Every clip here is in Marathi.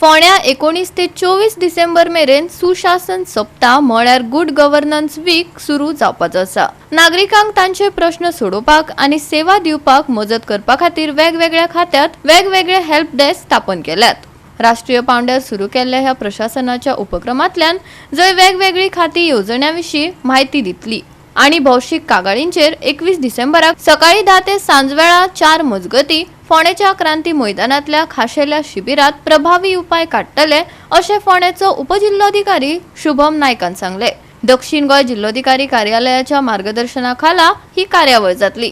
फोंड्या 19 ते 24 डिसेंबर मेरेन सुशासन सप्ताह म्हळ्यार गुड गव्हर्नन्स वीक सुरू जावपाचो आसा। नागरिकांक तांचे प्रश्न सोडोवपाक आनी सेवा दिवपाक मजत करपा खातीर वेगवेगळ्या खात्यांत वेगवेगळे हेल्प डेस्क स्थापन केल्यात। राष्ट्रीय पांवड्यार सुरू केल्ल्या ह्या प्रशासनाच्या उपक्रमांतल्यान जंय वेगवेगळी खाती येवजण्याविशीं माहिती दितली आणि भौशीक कागाळींचेर 21 डिसेंबराक सकाळी 10 ते सांजवेळा 4 मजगती फोंडेच्या क्रांती मैदानातल्या खाशेल्या शिबिरात प्रभावी उपाय काडटले अशें फोंडेचो उपजिल्लोधिकारी शुभम नायकान सांगले। दक्षिण गोंय जिल्लोधिकारी कार्यालयाच्या मार्गदर्शनाखाला ही कार्यावळ जातली।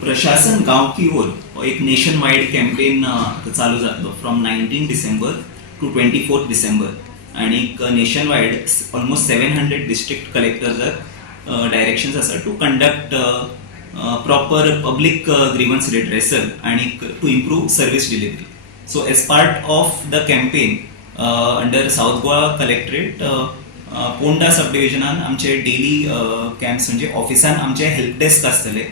प्रशासन गांव की ओर एक नेशन वाइड कॅम्पेन चालू जातलो फ्रॉम 19 डिसेंबर टू 24 डिसेंबर आणि nationwide almost 700 district collectors directions आसा to conduct proper public grievance redressal and to improve service delivery. So as part of the campaign under South Goa Collectorate Ponda सबडिविजनान आमचे डेली कॅम्प्स म्हणजे ऑफिसान आमचे हेल्प डेस्क आसतले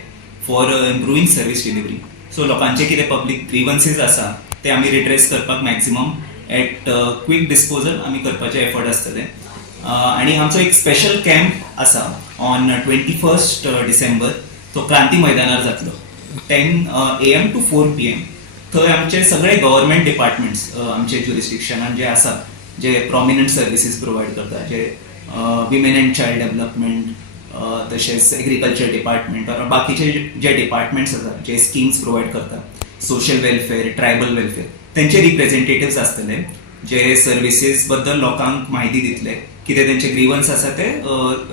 for improving service delivery. So लोकांचे कितें पब्लिक ग्रीवन्सीस आसा ते आमी रिड्रेस करपाक मॅक्सिमम एट क्विक डिस्पोजल आमी करपाचे एफर्ट आसतले। आणि आमचो एक स्पेशल कॅम्प आसा ऑन 21 डिसेंबर तो क्रांती मैदानार जातलो 10 AM to 4 PM। थंय आमचे सगळे गव्हर्नमेंट डिपार्टमेंट्स आमचे ज्युरिस्डिक्शनान जे आसा जे प्रॉमिनंट सर्विसीस प्रोवायड करता जे विमेन एंड चायल्ड डेव्हलपमेंट तशेंच एग्रीकल्चर डिपार्टमेंट और बाकीचे जे डिपार्टमेंट्स आसा जे स्किम्स प्रोवायड करता सोशल वेलफेअर ट्रायबल वेलफेअर तेंचे रिप्रेझेंटेटिव्स आसतले जे सर्विसीस बद्दल लोकांक म्हायती दितले कितें तेंचे ग्रीवन्स आसा ते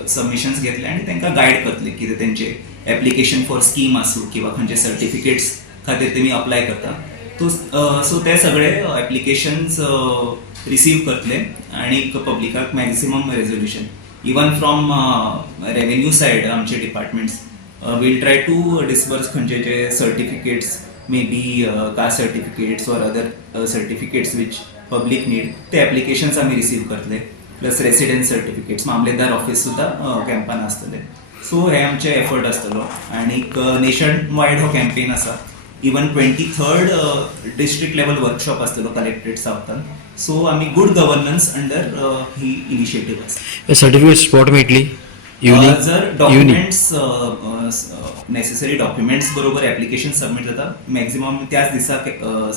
सबमिशन्स घेतले आनी तांकां गायड करतले कितें तेंचे एप्लिकेशन फॉर स्कीम आसूं किंवा खंयचे सर्टिफिकेट्स खातीर तुमी अप्लाय करता तो सो ते सगळे एप्लिकेशन्स रिसीव करतले आणि पब्लिकाक maximum resolution even from revenue side आमचे departments will try to disburse खंयचे जे certificates may be caste certificates or other certificates which public need ते एप्लिकेशन्स आमी रिसीव करतले plus residence certificates Mamlatdar office सुद्धा कॅम्पान आसतले। सो हे आमचे एफर्ट आसतलो आणि नेशन वायड हो कॅम्पेन आसा even 23rd district level workshop आसतलो कलेक्टरेट साउथान। सो आमी गुड गव्हर्नन्स अंडर ही इनिशिएटिव्ह आसा। सर्टिफिकेट स्पॉट मेळटली जर डॉक्युमेंट्स नेसेसरी डॉक्युमेंट्स बरोबर एप्लिकेशन सबमिट जाता मॅक्सिमम त्याच दिसा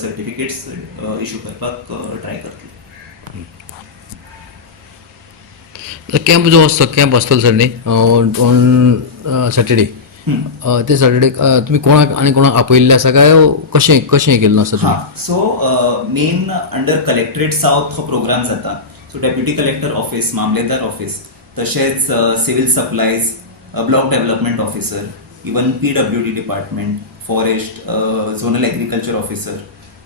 सर्टिफिकेट्स इश्यू करपाक ट्राय करतले। कॅम्प जो असतो कॅम्प असतो सर न्ही ऑन सॅटर्डे ते सॅटर्डे तुम्ही कोणाक आनी कोणाक आपयल्ले आसा काय कशें कशें केल्लो आसा? So main under collectorate south हो प्रोग्राम जाता। So deputy collector office Mamlatdar office तशेंच civil supplies block development officer even PWD department forest zonal agriculture officer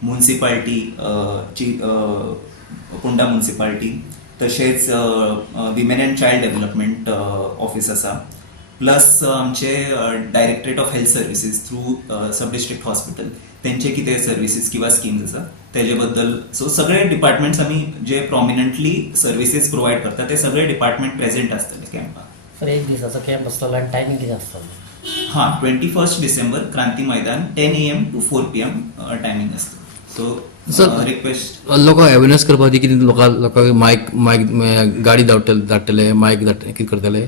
municipality Ponda municipality तशेंच women and child development office आसा प्लस आमचे directorate of health services through sub district hospital तेंचे कितें सर्विसीस किंवा स्किम्स आसा तेजे बद्दल सो सगळे डिपार्टमेंट्स आमी जे प्रॉमिनंटली सर्विसीस प्रोवायड करता ते सगळे डिपार्टमेंट प्रेझेंट आसतले कॅम्पाक। सर एक दिसाचो कॅम्प आसतलो आनी टायमींग कितें आसतलो? 21 December Kranti Maidan 10 AM to 4 PM timing आसतलो। सो रिक्वेस्ट लोकांक अवेरनेस करपाक कितें लोकांक मायक गाडी धाडटले मायक कितें करतले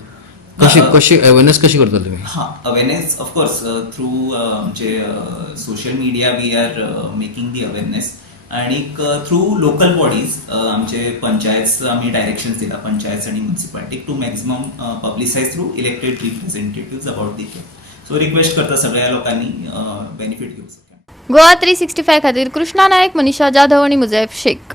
कशी अवेरनेस कशी करतले तुमी? अवेरनेस ऑफकोर्स थ्रू आमचे social media we are making the awareness आणि थ्रू लोकल बॉडीज आमचे पंचायत आमी डायरेक्शन्स दिला पंचायत आणि म्युनिसिपालिटीक to maximum publicise through elected representatives about the camp. So request करता सगळ्या लोकांनी बेनिफिट घेवचो। गोवा 365 खातीर कृष्णा नायक, मनीषा जाधव आणि मुजैफ शेख।